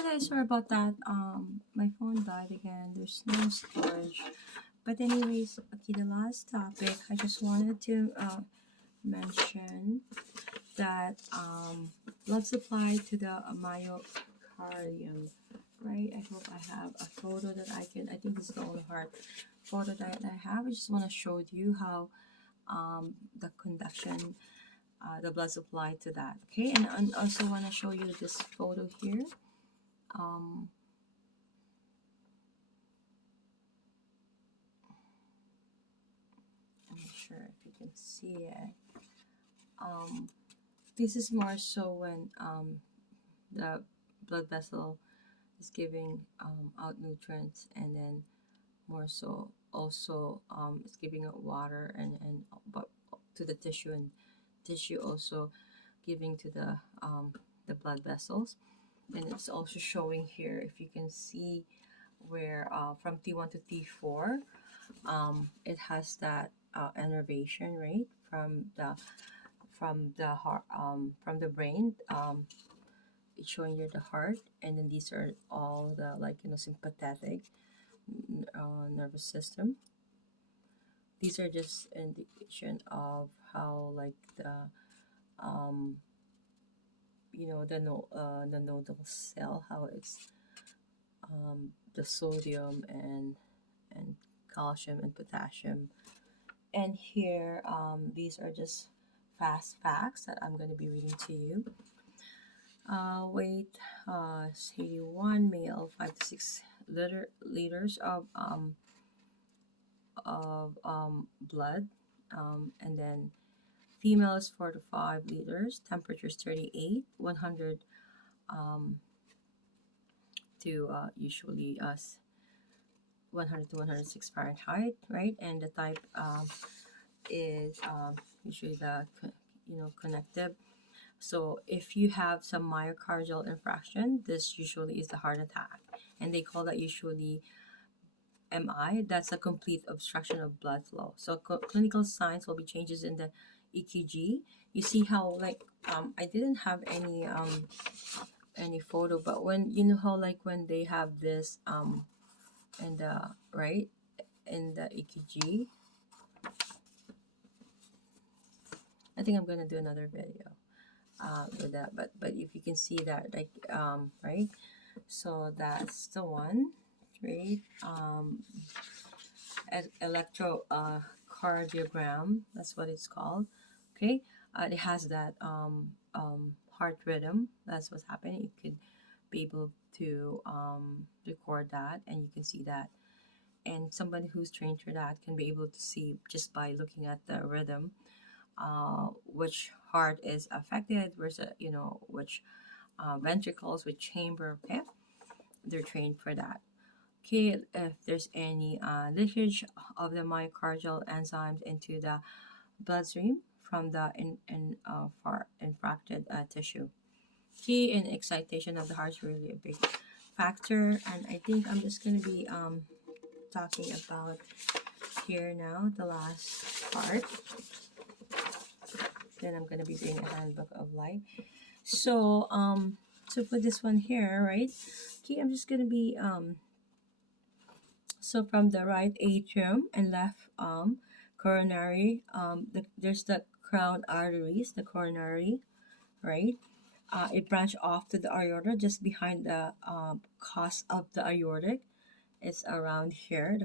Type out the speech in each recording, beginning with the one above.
Hello, sorry about that. My phone died again. There's no storage. But anyways, okay, the last topic I just wanted to mention that blood supply to the myocardium, right? I hope I have a photo that I can. I think this is the only heart photo that I have. I just want to show you how the conduction, the blood supply to that. Okay, and I also want to show you this photo here. Um, I'm not sure if you can see it. Um, this is more so when the blood vessel is giving out nutrients, and then more so also it's giving out water and but to the tissue, and tissue also giving to the blood vessels. And it's also showing here, if you can see, where from T1 to T4 it has that innervation, right, from the heart, from the brain. It's showing you the heart, and then these are all the, like, sympathetic nervous system. These are just indication of how, like, um the nodal cell, how it's the sodium and calcium and potassium. And here, these are just fast facts that I'm going to be reading to you. Weight, 81, male, 5 to 6 liters of blood, and then female is 4 to 5 liters. Temperature is 38, 100 um, to usually 100 to 106 Fahrenheit, right? And the type is usually the connective. So if you have some myocardial infarction, this usually is the heart attack, and they call that usually MI. That's a complete obstruction of blood flow. So clinical signs will be changes in the EKG. You see how, like, I didn't have any photo, but when you know how, like, when they have this in the right in the EKG, I think I'm gonna do another video with that. But if you can see that, like, right, so that's the one, right? Electrocardiogram, that's what it's called. Okay, it has that heart rhythm. That's what's happening. You could be able to record that, and you can see that. And somebody who's trained for that can be able to see, just by looking at the rhythm, which heart is affected versus, which ventricles, which chamber. Okay, they're trained for that. Okay, if there's any leakage of the myocardial enzymes into the bloodstream from the far infracted tissue. Key in excitation of the heart is really a big factor, and I think I'm just gonna be talking about here now the last part. Then I'm gonna be doing a handbook of life. So for this one here, right? Okay, I'm just gonna be so from the right atrium and left coronary, there's the crown arteries, the coronary, right? It branch off to the aorta just behind the cusp of the aortic. It's around here.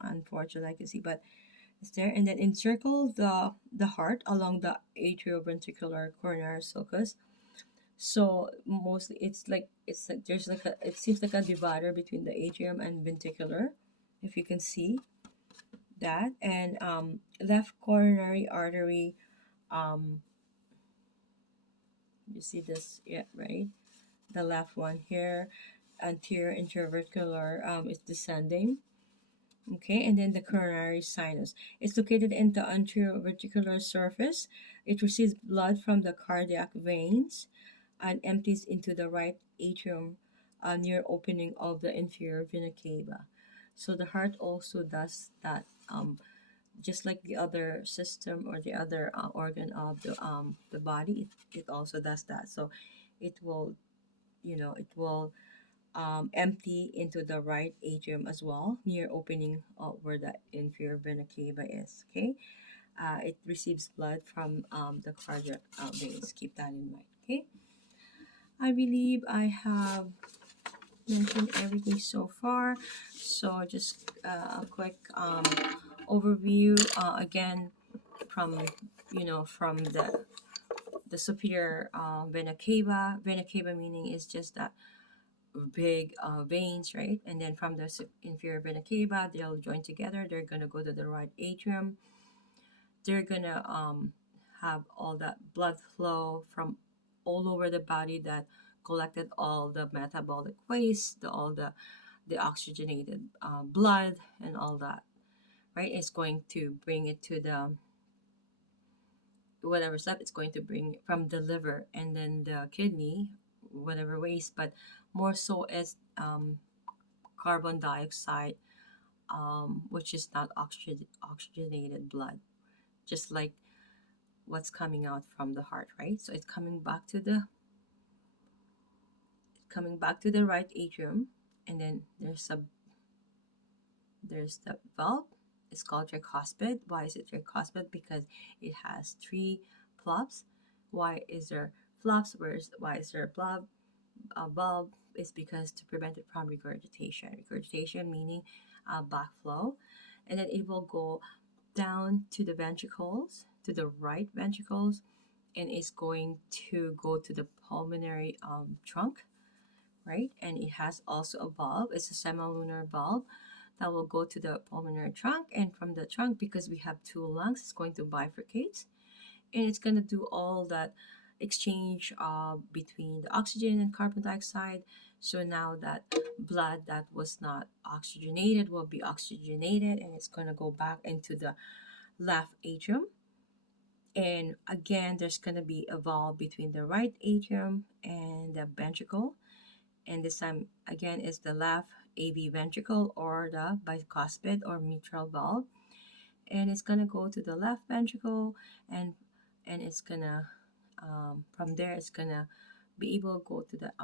Unfortunately, I can see, but it's there. And then encircle the heart along the atrioventricular coronary sulcus. So mostly it's like there's like it seems like a divider between the atrium and ventricular, if you can see that. And left coronary artery, um you see this, yeah, right? The left one here, anterior intraventricular, is descending. Okay, and then the coronary sinus. It's located in the anterior ventricular surface. It receives blood from the cardiac veins and empties into the right atrium near opening of the inferior vena cava. So the heart also does that, just like the other system or the other organ of the body. It also does that. So it will it will empty into the right atrium as well, near opening where the inferior vena cava is. Okay, it receives blood from the cardiac veins. Keep that in mind. Okay, I believe I have mentioned everything so far. So just a quick overview again from from the superior vena cava. Vena cava meaning is just that big veins, right? And then from the inferior vena cava, they'll join together. They're gonna go to the right atrium. They're gonna have all that blood flow from all over the body that collected all the metabolic waste, all the oxygenated blood and all that, right? It's going to bring it to the whatever stuff it's going to bring from the liver and then the kidney, whatever waste, but more so as carbon dioxide, which is not oxygenated blood, just like what's coming out from the heart, right? So it's coming back to the right atrium, and then there's the valve. It's called tricuspid. Why is it tricuspid? Because it has three flaps. Why is there flaps? Why is there a valve? Is because to prevent it from regurgitation. Regurgitation meaning backflow, and then it will go down to the ventricles, to the right ventricles, and it's going to go to the pulmonary trunk, right? And it has also a valve. It's a semilunar valve that will go to the pulmonary trunk, and from the trunk, because we have two lungs, it's going to bifurcate, and it's going to do all that exchange between the oxygen and carbon dioxide. So now that blood that was not oxygenated will be oxygenated, and it's going to go back into the left atrium. And again, there's going to be a valve between the right atrium and the ventricle. And this time, again, is the left AV ventricle or the bicuspid or mitral valve. And it's going to go to the left ventricle, and it's going to, from there, it's going to be able to go to the